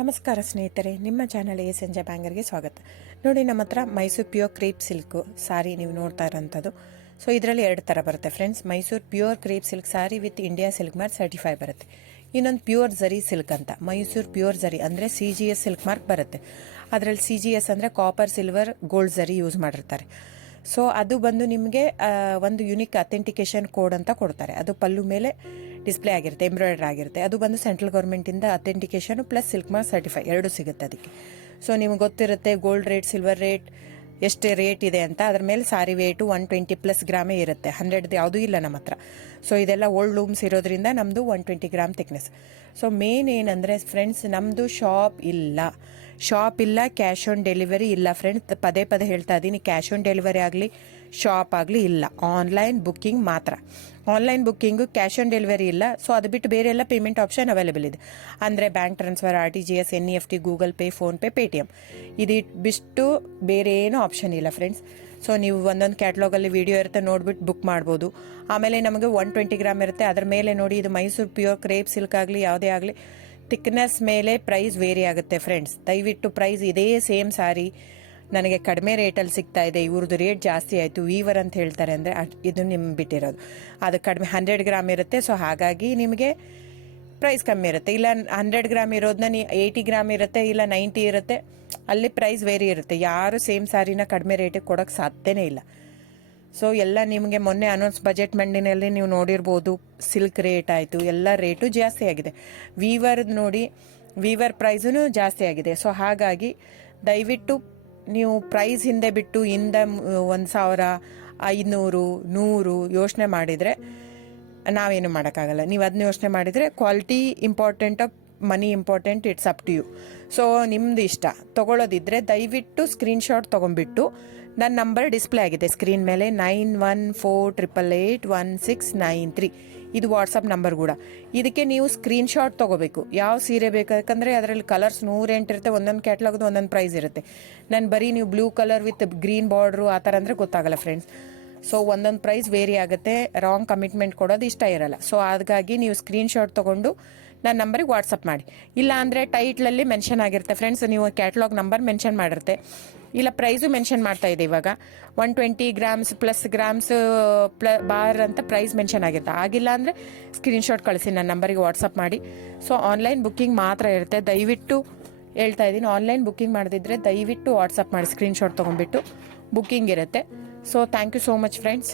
ನಮಸ್ಕಾರ ಸ್ನೇಹಿತರೆ, ನಿಮ್ಮ ಚಾನಲ್ ASNJ ಬ್ಯಾಂಗರ್ಗೆ ಸ್ವಾಗತ. ನೋಡಿ, ನಮ್ಮ ಹತ್ರ ಮೈಸೂರು ಪ್ಯೂರ್ ಕ್ರೇಪ್ ಸಿಲ್ಕ್ ಸಾರಿ ನೀವು ನೋಡ್ತಾ ಇರೋಂಥದ್ದು. ಸೊ ಇದರಲ್ಲಿ ಎರಡು ಥರ ಬರುತ್ತೆ friends. Mysuru pure crepe silk sorry with India silk mark certify ಬರುತ್ತೆ. ಇನ್ನೊಂದು ಪ್ಯೂರ್ ಝರಿ ಸಿಲ್ಕ್ ಅಂತ, ಮೈಸೂರು ಪ್ಯೂರ್ ಝರಿ ಅಂದರೆ CGS ಸಿಲ್ಕ್ ಮಾರ್ಕ್ ಬರುತ್ತೆ. ಅದರಲ್ಲಿ CGS ಅಂದರೆ ಕಾಪರ್, ಸಿಲ್ವರ್, ಗೋಲ್ಡ್ ಝರಿ ಯೂಸ್ ಮಾಡಿರ್ತಾರೆ. ಸೊ ಅದು ಬಂದು ನಿಮಗೆ ಒಂದು ಯುನಿಕ್ ಅಥೆಂಟಿಕೇಶನ್ ಕೋಡ್ ಅಂತ ಕೊಡ್ತಾರೆ. ಅದು ಪಲ್ಲು ಮೇಲೆ ಡಿಸ್ಪ್ಲೇ ಆಗಿರುತ್ತೆ, ಎಂಬ್ರಾಯ್ಡ್ರಿ ಆಗಿರುತ್ತೆ. ಅದು ಬಂದು ಸೆಂಟ್ರಲ್ ಗೌರ್ಮೆಂಟಿಂದ authentication plus silk mark certify ಎರಡು ಸಿಗುತ್ತೆ ಅದಕ್ಕೆ. ಸೊ ನಿಮ್ಗೆ ಗೊತ್ತಿರುತ್ತೆ ಗೋಲ್ಡ್ ರೇಟ್, ಸಿಲ್ವರ್ ರೇಟ್ ಎಷ್ಟು ರೇಟ್ ಇದೆ ಅಂತ. ಅದ್ರ ಮೇಲೆ ಸಾರಿ ವೇಟು 120+ ಗ್ರಾಮೇ ಇರುತ್ತೆ, 100 ಯಾವುದೂ ಇಲ್ಲ ನಮ್ಮ ಹತ್ರ. ಸೊ ಇದೆಲ್ಲ ಓಲ್ಡ್ ಲೂಮ್ಸ್ ಇರೋದ್ರಿಂದ ನಮ್ಮದು 120 ಗ್ರಾಮ್ ಥಿಕ್ನೆಸ್. ಸೊ ಮೇನ್ ಏನಂದರೆ ಫ್ರೆಂಡ್ಸ್, ನಮ್ಮದು ಶಾಪ್ ಇಲ್ಲ, ಕ್ಯಾಶ್ ಆನ್ ಡೆಲಿವರಿ ಇಲ್ಲ ಫ್ರೆಂಡ್ಸ್. ಪದೇ ಪದೇ ಹೇಳ್ತಾ ಇದ್ದೀನಿ, ಕ್ಯಾಶ್ ಆನ್ ಡೆಲಿವರಿ ಆಗಲಿ ಶಾಪ್ ಆಗಲಿ ಇಲ್ಲ, ಆನ್ಲೈನ್ ಬುಕ್ಕಿಂಗ್ ಮಾತ್ರ. Online booking, cash on delivery ಇಲ್ಲ. ಸೊ ಅದು ಬಿಟ್ಟು ಬೇರೆ ಎಲ್ಲ ಪೇಮೆಂಟ್ ಆಪ್ಷನ್ ಅವೈಲೇಬಲ್ ಇದೆ. ಅಂದರೆ bank transfer, RTGS, NEFT, Google pay, PhonePe, Paytm. ಇದು ಬಿಟ್ಟು ಬೇರೆ ಏನೂ ಆಪ್ಷನ್ ಇಲ್ಲ ಫ್ರೆಂಡ್ಸ್. ಸೊ ನೀವು ಒಂದೊಂದು ಕ್ಯಾಟ್ಲಾಗಲ್ಲಿ ವಿಡಿಯೋ ಇರುತ್ತೆ, ನೋಡ್ಬಿಟ್ಟು ಬುಕ್ ಮಾಡ್ಬೋದು. ಆಮೇಲೆ ನಮಗೆ 120 ಗ್ರಾಮ್ ಇರುತ್ತೆ. ಅದ್ರ ಮೇಲೆ ನೋಡಿ, ಇದು ಮೈಸೂರು ಪ್ಯೂರ್ ಕ್ರೇಪ್ ಸಿಲ್ಕ್ ಆಗಲಿ ಯಾವುದೇ ಆಗಲಿ ಥಿಕ್ನೆಸ್ ಮೇಲೆ ಪ್ರೈಸ್ ವೇರಿ ಆಗುತ್ತೆ ಫ್ರೆಂಡ್ಸ್. ದಯವಿಟ್ಟು ಪ್ರೈಸ್ ಇದೇ ಸೇಮ್ ಸಾರಿ ನನಗೆ ಕಡಿಮೆ ರೇಟಲ್ಲಿ ಸಿಗ್ತಾ ಇದೆ, ಇವ್ರದ್ದು ರೇಟ್ ಜಾಸ್ತಿ ಆಯಿತು ವೀವರ್ ಅಂತ ಹೇಳ್ತಾರೆ ಅಂದರೆ ಇದು ನಿಮ್ಗೆ ಬಿಟ್ಟಿರೋದು. ಅದು ಕಡಿಮೆ 100 ಗ್ರಾಮ್ ಇರುತ್ತೆ. ಸೊ ಹಾಗಾಗಿ ನಿಮಗೆ ಪ್ರೈಸ್ ಕಮ್ಮಿ ಇರುತ್ತೆ. ಇಲ್ಲ 100 ಗ್ರಾಮ್ ಇರೋದನ್ನ 80 ಗ್ರಾಮ್ ಇರುತ್ತೆ, ಇಲ್ಲ 90 ಇರುತ್ತೆ, ಅಲ್ಲಿ ಪ್ರೈಸ್ ವೇರಿ ಇರುತ್ತೆ. ಯಾರು ಸೇಮ್ ಸಾರಿನ ಕಡಿಮೆ ರೇಟಿಗೆ ಕೊಡೋಕ್ಕೆ ಸಾಧ್ಯನೇ ಇಲ್ಲ. ಸೊ ಎಲ್ಲ ನಿಮಗೆ ಮೊನ್ನೆ ಅನೌನ್ಸ್ ಬಜೆಟ್ ಮಂಡಿನಲ್ಲಿ ನೀವು ನೋಡಿರ್ಬೋದು, ಸಿಲ್ಕ್ ರೇಟ್ ಆಯಿತು, ಎಲ್ಲ ರೇಟು ಜಾಸ್ತಿ ಆಗಿದೆ. ವೀವರ್ದು ನೋಡಿ, ವೀವರ್ ಪ್ರೈಸೂ ಜಾಸ್ತಿ ಆಗಿದೆ. ಸೊ ಹಾಗಾಗಿ ದಯವಿಟ್ಟು ನೀವು ಪ್ರೈಸ್ ಹಿಂದೆ ಬಿಟ್ಟು 1,000, 500, 100 ಯೋಚನೆ ಮಾಡಿದರೆ ನಾವೇನು ಮಾಡೋಕ್ಕಾಗಲ್ಲ. ನೀವು ಅದನ್ನ ಯೋಚನೆ ಮಾಡಿದರೆ quality important, money important, it's up to you. So ನಿಮ್ದು ಇಷ್ಟ. ತೊಗೊಳ್ಳೋದಿದ್ರೆ ದಯವಿಟ್ಟು ಸ್ಕ್ರೀನ್ಶಾಟ್ ತೊಗೊಂಡ್ಬಿಟ್ಟು, ನನ್ನ ನಂಬರ್ ಡಿಸ್ಪ್ಲೇ ಆಗಿದೆ ಸ್ಕ್ರೀನ್ ಮೇಲೆ, 9148881693. ಇದು ವಾಟ್ಸಪ್ ನಂಬರ್ ಕೂಡ. ಇದಕ್ಕೆ ನೀವು ಸ್ಕ್ರೀನ್ಶಾಟ್ ತೊಗೋಬೇಕು. ಯಾವ ಸೀರೆ ಬೇಕಂದ್ರೆ ಅದರಲ್ಲಿ ಕಲರ್ಸ್ 108 ಇರುತ್ತೆ, ಒಂದೊಂದು ಕ್ಯಾಟ್ಲಾಗ್ದು ಒಂದೊಂದು ಪ್ರೈಸ್ ಇರುತ್ತೆ. ನಾನು ಬರೀ ನೀವು blue colour with green border ಆ ಥರ ಅಂದರೆ ಗೊತ್ತಾಗಲ್ಲ ಫ್ರೆಂಡ್ಸ್. ಸೊ ಒಂದೊಂದು ಪ್ರೈಸ್ ವೇರಿ ಆಗುತ್ತೆ, ರಾಂಗ್ ಕಮಿಟ್ಮೆಂಟ್ ಕೊಡೋದು ಇಷ್ಟ ಇರಲ್ಲ. ಸೊ ಹಾಗಾಗಿ ನೀವು ಸ್ಕ್ರೀನ್ಶಾಟ್ ತೊಗೊಂಡು ನನ್ನ ನಂಬರಿಗೆ ವಾಟ್ಸಪ್ ಮಾಡಿ. ಇಲ್ಲ ಅಂದರೆ ಟೈಟ್ಲಲ್ಲಿ ಮೆನ್ಷನ್ ಆಗಿರುತ್ತೆ ಫ್ರೆಂಡ್ಸ್, ನೀವು ಕ್ಯಾಟ್ಲಾಗ್ ನಂಬರ್ ಮೆನ್ಷನ್ ಮಾಡಿರುತ್ತೆ, ಇಲ್ಲ ಪ್ರೈಸು ಮೆನ್ಷನ್ ಮಾಡ್ತಾ ಇದೆ. ಇವಾಗ 120 ಗ್ರಾಮ್ಸ್ ಪ್ಲಸ್ ಗ್ರಾಮ್ಸ್ ಬಾರ್ ಅಂತ ಪ್ರೈಸ್ ಮೆನ್ಷನ್ ಆಗಿರುತ್ತೆ. ಆಗಿಲ್ಲ ಅಂದರೆ ಸ್ಕ್ರೀನ್ಶಾಟ್ ಕಳಿಸಿ, ನನ್ನ ನಂಬರಿಗೆ ವಾಟ್ಸಪ್ ಮಾಡಿ. ಸೊ ಆನ್ಲೈನ್ ಬುಕ್ಕಿಂಗ್ ಮಾತ್ರ ಇರುತ್ತೆ. ದಯವಿಟ್ಟು ಹೇಳ್ತಾ ಇದ್ದೀನಿ, ಆನ್ಲೈನ್ ಬುಕ್ಕಿಂಗ್ ಮಾಡದಿದ್ದರೆ ದಯವಿಟ್ಟು ವಾಟ್ಸಪ್ ಮಾಡಿ, ಸ್ಕ್ರೀನ್ಶಾಟ್ ತೊಗೊಂಡ್ಬಿಟ್ಟು ಬುಕ್ಕಿಂಗ್ ಇರುತ್ತೆ. So thank you so much friends.